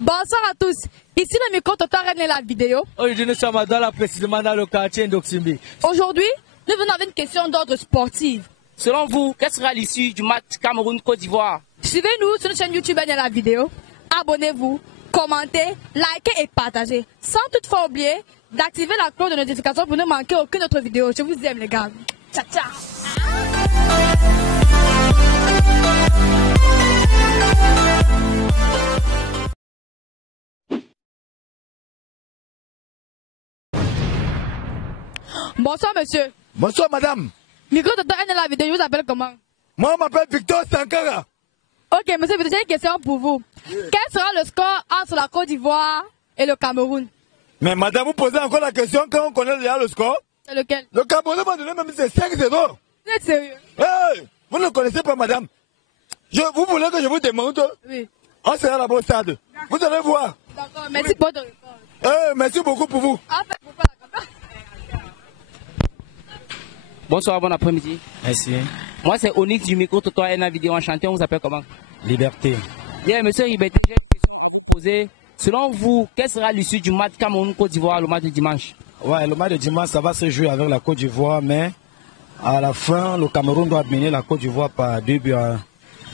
Bonsoir à tous. Ici le micro Toto René la vidéo. Aujourd'hui, nous sommes là précisément dans le quartier d'Oximbi. Aujourd'hui, nous venons avec une question d'ordre sportif. Selon vous, quelle sera l'issue du match Cameroun-Côte d'Ivoire? Suivez-nous sur notre chaîne YouTube René la vidéo. Abonnez-vous, commentez, likez et partagez. Sans toutefois oublier d'activer la cloche de notification pour ne manquer aucune autre vidéo. Je vous aime les gars. Ciao, ciao. Bonsoir monsieur. Bonsoir madame. Micro Toto René la vidéo, je vous appelle comment? Moi je m'appelle Victor Sankara. Ok monsieur, j'ai une question pour vous. Quel sera le score entre la Côte d'Ivoire et le Cameroun? Mais madame, vous posez encore la question quand on connaît déjà le score? C'est lequel? Le Cameroun m'a donné même c'est 5-0. Vous êtes sérieux? Hey, vous ne connaissez pas madame. Vous voulez que je vous démontre? Oui. On sera là-bas au stade. Vous allez voir. D'accord, merci pour votre réponse. Merci beaucoup pour vous. En fait, pourquoi la caméra? Bonsoir, bon après-midi. Merci. Moi, c'est Onyx du micro Toto René la vidéo. Enchanté, on vous appelle comment? Liberté. Bien, monsieur Liberté, j'ai une question à vous poser. Selon vous, quelle sera l'issue du match Cameroun-Côte d'Ivoire, le match de dimanche? Ouais, le match de dimanche, ça va se jouer avec la Côte d'Ivoire, mais à la fin, le Cameroun doit mener la Côte d'Ivoire par 2-1.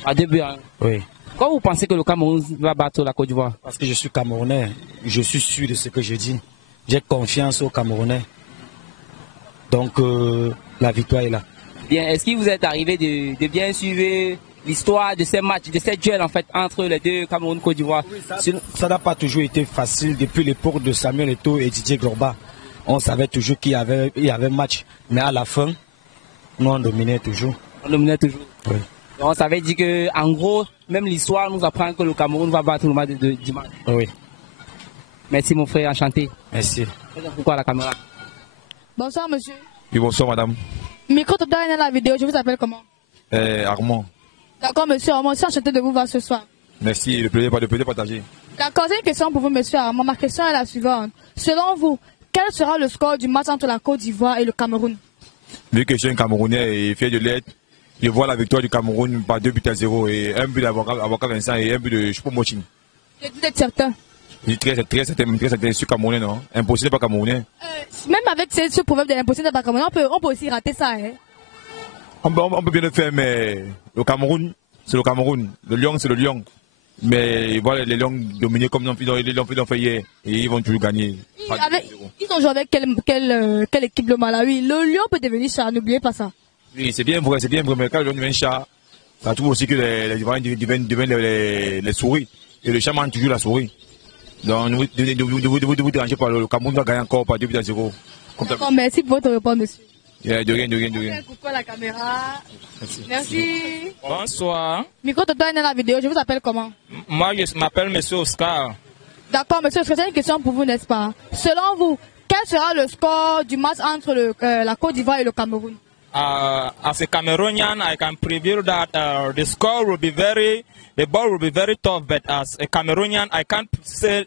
À 2-1? Oui. Pourquoi vous pensez que le Cameroun va battre la Côte d'Ivoire? Parce que je suis Camerounais. Je suis sûr de ce que je dis. J'ai confiance aux Camerounais. Donc, la victoire est là. Bien, est-ce qu'il vous est arrivé de bien suivre l'histoire de ces matchs, de ces duels en fait entre les deux Cameroun-Côte d'Ivoire? Oui, ça n'a pas toujours été facile depuis l'époque de Samuel Eto'o et Didier Drogba. On savait toujours qu'il y avait match, mais à la fin, nous on dominait toujours. On dominait toujours. Oui. Donc, ça veut dire que, en gros, même l'histoire nous apprend que le Cameroun va battre le match de dimanche. Oui. Merci mon frère, enchanté. Merci. Pourquoi la caméra? Bonsoir monsieur. Oui, bonsoir madame. Micro Toto René la vidéo, je vous appelle comment? Armand. D'accord monsieur Armand, je suis enchanté de vous voir ce soir. Merci, le plaisir partagé. D'accord, j'ai une question pour vous monsieur Armand. Ma question est la suivante. Selon vous, quel sera le score du match entre la Côte d'Ivoire et le Cameroun? Vu que je suis un Camerounais et fier de l'être, je vois la victoire du Cameroun par 2-0 et un but d'Avocat Vincent et un but de Choupo-Moting. Vous êtes certain? Je suis très certain, je suis Camerounais, non? Impossible pas Camerounais. Même avec ce problème de l'impossible de pas Camerounais, on peut aussi rater ça. Hein? On peut bien le faire, mais le Cameroun, c'est le Cameroun. Le Lion, c'est le Lion. Mais voilà, les Lions dominés comme les Lions fait hier. Et ils vont toujours gagner. Ils ont joué avec quelle équipe le Malawi? Le Lion peut devenir chat, n'oubliez pas ça. Oui, c'est bien vrai, mais quand le Lion devient chat, ça trouve aussi que les Ivoiriens deviennent les souris. Et le chat mange toujours la souris. Donc, ne vous dérangez pas, le Cameroun va gagner encore par 2-0. D'accord, merci pour votre réponse, monsieur. De rien. Pourquoi la caméra? Merci. Bonsoir. Micro Toto René la vidéo, je vous appelle comment? Moi, je m'appelle monsieur Oscar. D'accord, monsieur, j'ai une question pour vous, n'est-ce pas? Selon vous, quel sera le score du match entre la Côte d'Ivoire et le Cameroun? As a Cameroonian, I can preview that the score will be the ball will be very tough, but as a Cameroonian, I can't say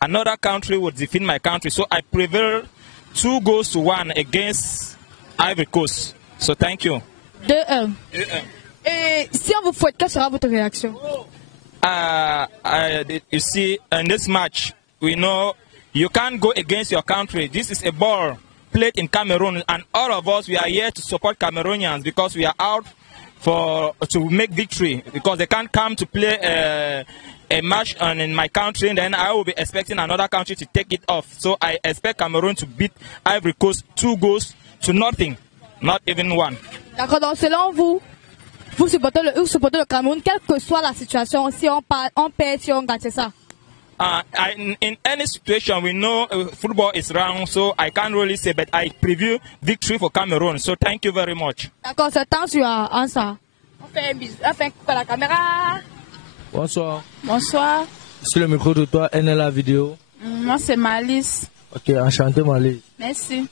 another country would defeat my country. So I prevail 2-1 against Ivory Coast. So thank you. 2-1. Et si on vous fouette, quelle sera votre réaction? You see, in this match, we know you can't go against your country. This is a ball played in Cameroon, and all of us, we are here to support Cameroonians because we are out to make victory, because they can't come to play a match in my country, and then I will be expecting another country to take it off. So I expect Cameroon to beat Ivory Coast 2-0, not even 1. D'accord, donc selon vous, vous supportez le Cameroun, quelle que soit la situation, si on perd, si on gagne, c'est ça? In any situation, we know football is round, so I can't really say, but I preview victory for Cameroon. So thank you very much. D'accord, c'est temps sur ça. On fait un bisou, on fait un coucou à la caméra. Bonsoir. Bonsoir. Sur le micro de toi, René la vidéo. Moi, c'est Malice. Ok, enchanté Malise. Merci.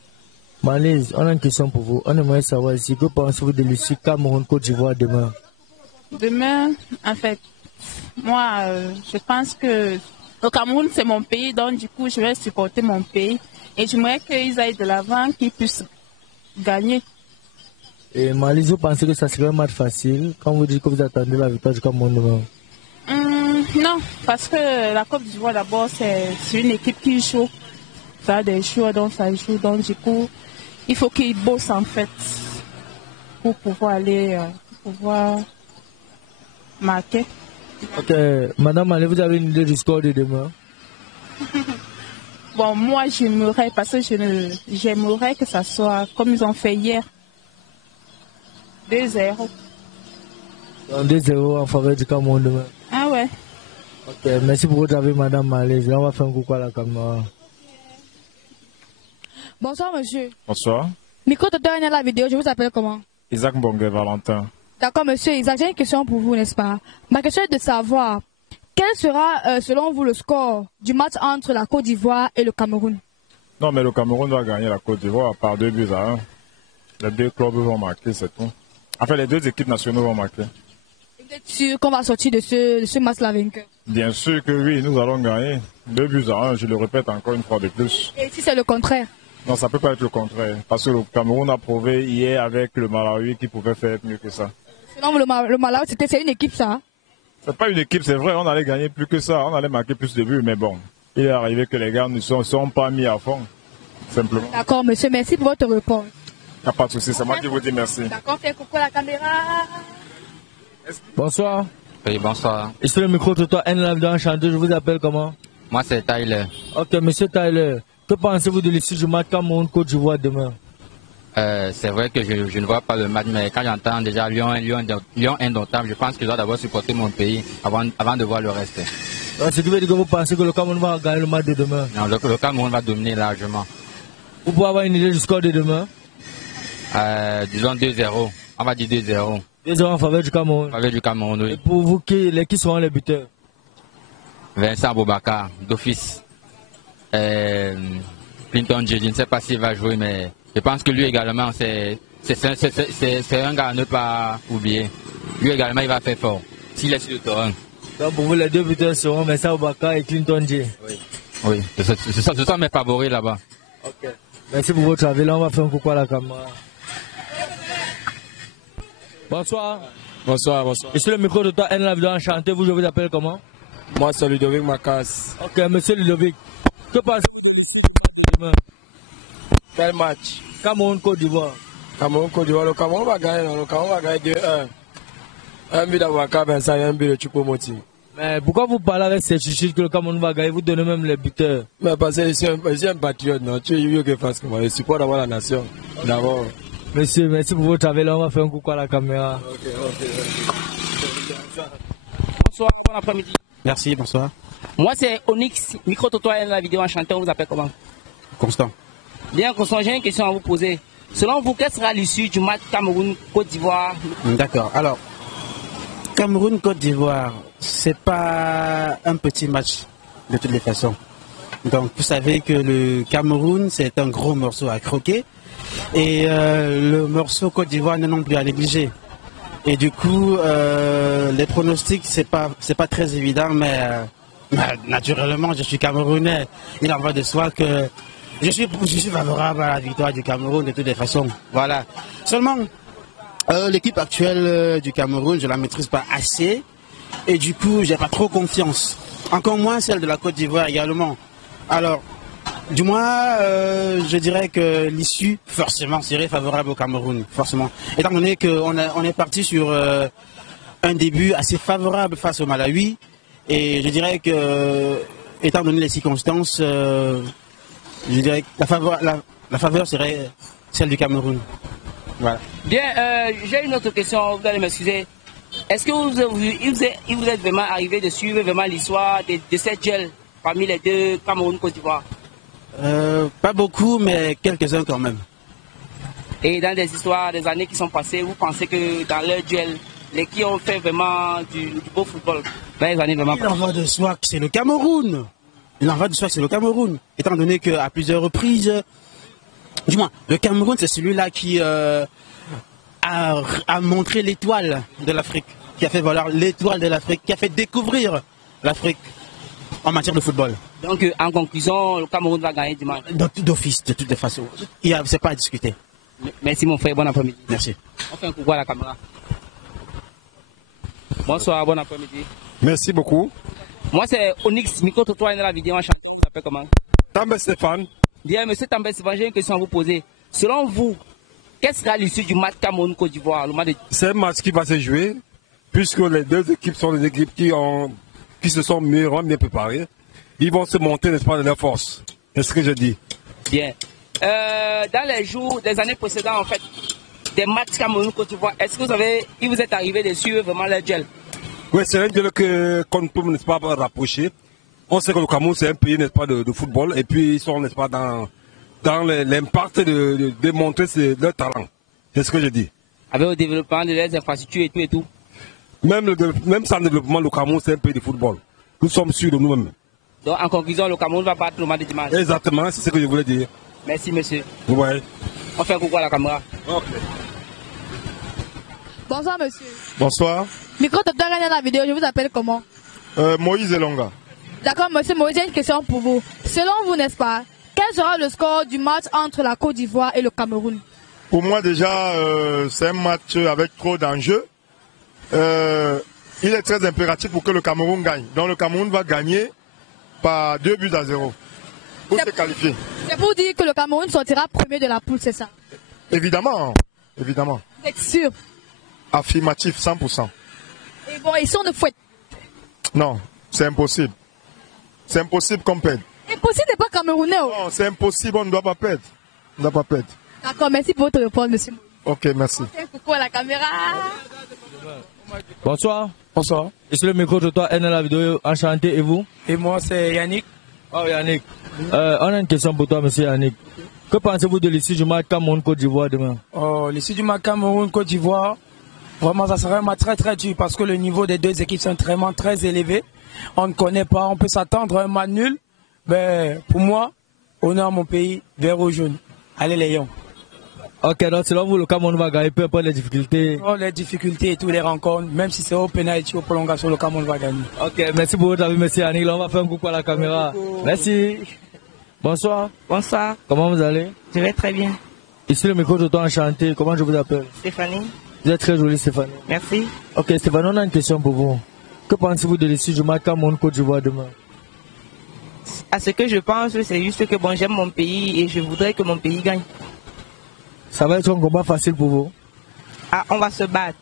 Malise, on a une question pour vous. On aimerait savoir ici, que pensez-vous de l'issue Cameroun-Côte d'Ivoire demain? Demain, en fait, moi, je pense que le Cameroun, c'est mon pays, donc du coup, je vais supporter mon pays. Et j'aimerais qu'ils aillent de l'avant, qu'ils puissent gagner. Et Malise, vous pensez que ça serait un match facile quand vous dites que vous attendez la victoire du Cameroun demain? Non, parce que la Côte d'Ivoire d'abord c'est une équipe qui joue. Ça a des joueurs donc ça joue. Donc du coup, il faut qu'ils bossent en fait pour pouvoir aller, pour pouvoir marquer. Ok, Madame Malé, vous avez une idée du score de demain? Bon, moi j'aimerais, parce que j'aimerais que ça soit comme ils ont fait hier. 2-0. 2-0 en faveur du Cameroun demain. Ah ouais. Ok, merci pour votre avis, Madame Malé. On va faire un coucou à la caméra. Bonsoir, monsieur. Bonsoir. Micro Toto est la vidéo, je vous appelle comment? Isaac Mbongue Valentin. D'accord, monsieur Isaac, j'ai une question pour vous, n'est-ce pas? Ma question est de savoir, quel sera, selon vous, le score du match entre la Côte d'Ivoire et le Cameroun? Non, mais le Cameroun va gagner la Côte d'Ivoire par 2-1. Les deux clubs vont marquer, c'est tout. Enfin, les deux équipes nationales vont marquer. Vous êtes sûr qu'on va sortir de ce match-là vainqueur? Bien sûr que oui, nous allons gagner 2-1, je le répète encore une fois de plus. Et si c'est le contraire? Non, ça ne peut pas être le contraire. Parce que le Cameroun a prouvé hier avec le Malawi qu'il pouvait faire mieux que ça. Selon vous, le Malawi, c'est une équipe, ça? C'est pas une équipe, c'est vrai, on allait gagner plus que ça, on allait marquer plus de buts, mais bon, il est arrivé que les gars ne sont pas mis à fond, simplement. D'accord, monsieur, merci pour votre réponse. Il n'y a pas de souci, c'est moi qui vous dis merci. D'accord, fais coucou à la caméra. Bonsoir. Oui, bonsoir. Ici le micro Toto N live dans Enchanté, je vous appelle comment? Moi, c'est Tyler. Ok, monsieur Tyler, que pensez-vous de l'issue du match Cameroun-Côte d'Ivoire demain? C'est vrai que je ne vois pas le match, mais quand j'entends déjà Lyon indomptable, je pense que je dois d'abord supporter mon pays avant de voir le reste. Alors, ce qui veut dire que vous pensez que le Cameroun va gagner le match de demain? Non, le Cameroun va dominer largement. Vous pouvez avoir une idée du score de demain? Disons 2-0. On va dire 2-0. 2-0 en faveur du Cameroun? En faveur du Cameroun, oui. Et pour vous, qui seront les buteurs? Vincent Boubacar, d'office. Clinton J, je ne sais pas s'il va jouer, mais je pense que lui également, c'est un gars à ne pas oublier. Lui également, il va faire fort. S'il est sur le terrain. Donc pour vous, les deux buteurs seront Vincent Boubacar et Clinton J. Oui. Oui, ce sont mes favoris là-bas. Ok. Merci pour votre avis. Là, on va faire un coucou à la caméra. Bonsoir. Bonsoir, bonsoir. Ici le micro de toi, N live Enchanté. Vous, je vous appelle comment? Moi, c'est Ludovic Macas. Ok, monsieur Ludovic. Que pensez-vous? Quel match? Cameroun-Côte d'Ivoire. Cameroun-Côte d'Ivoire. Le Cameroun va gagner. Le Cameroun va gagner 2-1. Un but d'Aboubacar Vincent et un but de Choupo-Moting. Mais pourquoi vous parlez avec ces chichites que le Cameroun va gagner? Vous donnez même les buteurs. Mais parce que je suis un patriote, non? Tu es mieux que face que moi. Je supporte d'avoir la nation. D'abord. Monsieur, merci pour votre avis. Là, on va faire un coucou à la caméra. Bonsoir, bon après-midi. Merci, bonsoir. Moi, c'est Onyx, micro Toto et la vidéo Enchanté. On vous appelle comment? Constant. Bien, Constant, j'ai une question à vous poser. Selon vous, quelle sera l'issue du match Cameroun-Côte d'Ivoire? D'accord. Alors, Cameroun-Côte d'Ivoire, c'est pas un petit match de toutes les façons. Donc, vous savez que le Cameroun, c'est un gros morceau à croquer. Et le morceau Côte d'Ivoire n'est non plus à négliger. Et du coup, les pronostics, c'est pas très évident, mais naturellement, je suis Camerounais. Il en va de soi que je suis favorable à la victoire du Cameroun de toutes les façons. Voilà. Seulement, l'équipe actuelle du Cameroun, je ne la maîtrise pas assez. Et du coup, j'ai pas trop confiance. Encore moins celle de la Côte d'Ivoire également. Alors, du moins, je dirais que l'issue, forcément, serait favorable au Cameroun, forcément. Étant donné qu'on est parti sur un début assez favorable face au Malawi, et je dirais que, étant donné les circonstances, je dirais que la faveur serait celle du Cameroun. Voilà. Bien, j'ai une autre question, vous allez m'excuser. Est-ce que il vous est vraiment arrivé de suivre vraiment l'histoire de cette duel parmi les deux Cameroun-Côte d'Ivoire? Pas beaucoup, mais quelques-uns quand même. Et dans des histoires des années qui sont passées, vous pensez que dans leur duel, les qui ont fait vraiment du beau football dans les années vraiment passées? Il en va de soi que c'est le Cameroun. Il en va de soi que c'est le Cameroun. Étant donné qu'à plusieurs reprises, du moins, le Cameroun, c'est celui-là qui a montré l'étoile de l'Afrique, qui a fait valoir l'étoile de l'Afrique, qui a fait découvrir l'Afrique en matière de football. Donc, en conclusion, le Cameroun va gagner dimanche. D'office, de toutes les façons. C'est pas à discuter. Merci mon frère, bon après-midi. Merci. On fait un coucou à la caméra. Bonsoir, bon après-midi. Merci beaucoup. Moi, c'est Onyx, micro-trottoir dans la vidéo. Tu t'appelles comment? També Stéphane. Bien, monsieur També Stéphane, j'ai une question à vous poser. Selon vous, quelle sera l'issue du match Cameroun-Côte d'Ivoire? C'est un match qui va se jouer, puisque les deux équipes sont des équipes qui se sont bien préparées. Ils vont se monter, n'est-ce pas, de leur force. C'est ce que je dis. Bien. Dans les jours des années précédentes, en fait, des matchs Cameroun-Côte d'Ivoire, est-ce que il vous est arrivé de suivre vraiment le duel? Oui, c'est un duel qu'on ne peut, n'est-ce pas, rapprocher. On sait que le Cameroun, c'est un pays, n'est-ce pas, de football, et puis ils sont, n'est-ce pas, dans l'impact de démontrer leur talent. C'est ce que je dis. Avec le développement de leurs infrastructures et tout. Même sans développement, le Cameroun, c'est un pays de football. Nous sommes sûrs de nous-mêmes. Donc, en conclusion, le Cameroun va battre le match de dimanche. Exactement, c'est ce que je voulais dire. Merci, monsieur. Ouais. On fait un coucou à la caméra. Okay. Bonsoir, monsieur. Bonsoir. Micro-trottoir dans la vidéo, je vous appelle comment? Moïse Elonga. D'accord, monsieur Moïse, j'ai une question pour vous. Selon vous, n'est-ce pas, quel sera le score du match entre la Côte d'Ivoire et le Cameroun? Pour moi, déjà, c'est un match avec trop d'enjeux. Il est très impératif pour que le Cameroun gagne. Donc le Cameroun va gagner par 2-0 pour se qualifier. C'est pour dire que le Cameroun sortira premier de la poule, c'est ça? Évidemment, évidemment. Vous êtes sûr? Affirmatif, 100%. Et bon, ils sont de fouette. Non, c'est impossible. C'est impossible qu'on perde. Impossible n'est pas camerounais. Oh. Non, c'est impossible, on ne doit pas perdre. On ne doit pas perdre. D'accord, merci pour votre réponse, monsieur. Ok, merci. Coucou à la caméra. Bonsoir. Bonsoir. Ici le micro de toi, la vidéo, enchanté, et vous? Et moi, c'est Yannick. Oh, Yannick. On a une question pour toi, monsieur Yannick. Que pensez-vous de l'issue du match Cameroun-Côte d'Ivoire demain? Oh, l'issue du match Cameroun-Côte d'Ivoire, vraiment, ça serait un match très très dur parce que le niveau des deux équipes sont vraiment très élevé. On ne connaît pas, on peut s'attendre à un match nul. Mais pour moi, honneur à mon pays, vert ou jaune. Allez les Lions. Ok, donc selon vous, le Cameroun va gagner peu importe les difficultés? Oh, les difficultés et toutes les rencontres, même si c'est au pénalty, aux prolongations, le Cameroun va gagner. Ok, merci pour votre avis, monsieur Yannick. Là, on va faire un coucou à la caméra. Merci. Bonsoir. Bonsoir. Comment vous allez? Je vais très bien. Ici le micro de toi enchanté. Comment je vous appelle? Stéphanie. Vous êtes très jolie, Stéphanie. Merci. Ok, Stéphanie, on a une question pour vous. Que pensez-vous de l'issue du match Cameroun-Côte d'Ivoire demain? À ce que je pense, c'est juste que bon, j'aime mon pays et je voudrais que mon pays gagne. Ça va être un combat facile pour vous? Ah, on va se battre.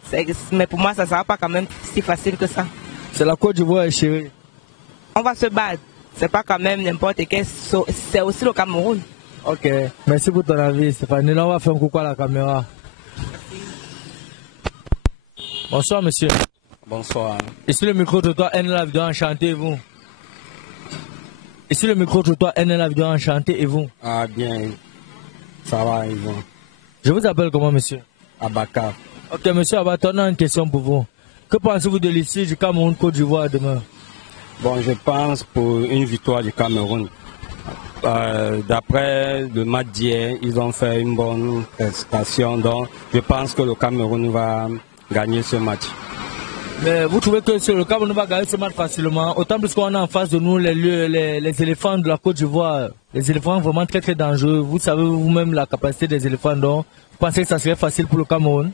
Mais pour moi, ça ne sera pas quand même si facile que ça. C'est la Côte d'Ivoire, chérie. On va se battre. C'est pas quand même n'importe quel. C'est aussi le Cameroun. Ok, merci pour ton avis, Stéphanie. Là, on va faire un coucou à la caméra. Bonsoir, monsieur. Bonsoir. Ici le micro de toi, la vidéo enchanté, et vous? Ici le micro de toi, la vidéo enchanté, et vous? Ah, bien. Ça va, Yvon. Je vous appelle comment, monsieur? Abaka. Ok, monsieur Abaka, on a une question pour vous. Que pensez-vous de l'issue du Cameroun-Côte d'Ivoire demain? Bon, je pense pour une victoire du Cameroun. D'après le match d'hier, ils ont fait une bonne prestation. Donc, je pense que le Cameroun va gagner ce match. Mais vous trouvez que le Cameroun va gagner ce match facilement? Autant plus qu'on a en face de nous les éléphants de la Côte d'Ivoire. Les éléphants vraiment très très dangereux. Vous savez vous-même la capacité des éléphants. Donc, vous pensez que ça serait facile pour le Cameroun?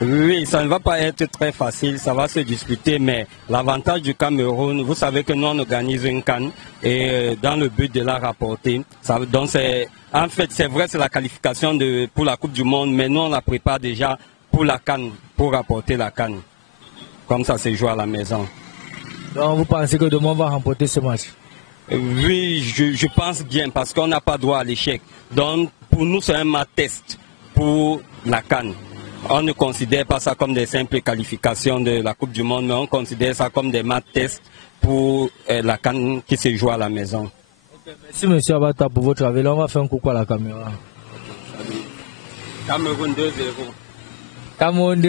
Oui, ça ne va pas être très facile, ça va se discuter, mais l'avantage du Cameroun, vous savez que nous on organise une CAN et dans le but de la rapporter. Donc en fait, c'est vrai, c'est la qualification pour la Coupe du Monde, mais nous on la prépare déjà pour la CAN, pour rapporter la CAN. Comme ça se joue à la maison. Donc vous pensez que demain on va remporter ce match? Oui, je pense bien, parce qu'on n'a pas droit à l'échec. Donc pour nous c'est un match test pour la CAN. On ne considère pas ça comme des simples qualifications de la Coupe du Monde, mais on considère ça comme des matchs tests pour la CAN qui se joue à la maison. Okay, merci monsieur Abata pour votre avis. Là, on va faire un coucou à la caméra. Cameroun 2-0. Cameroun 2-0.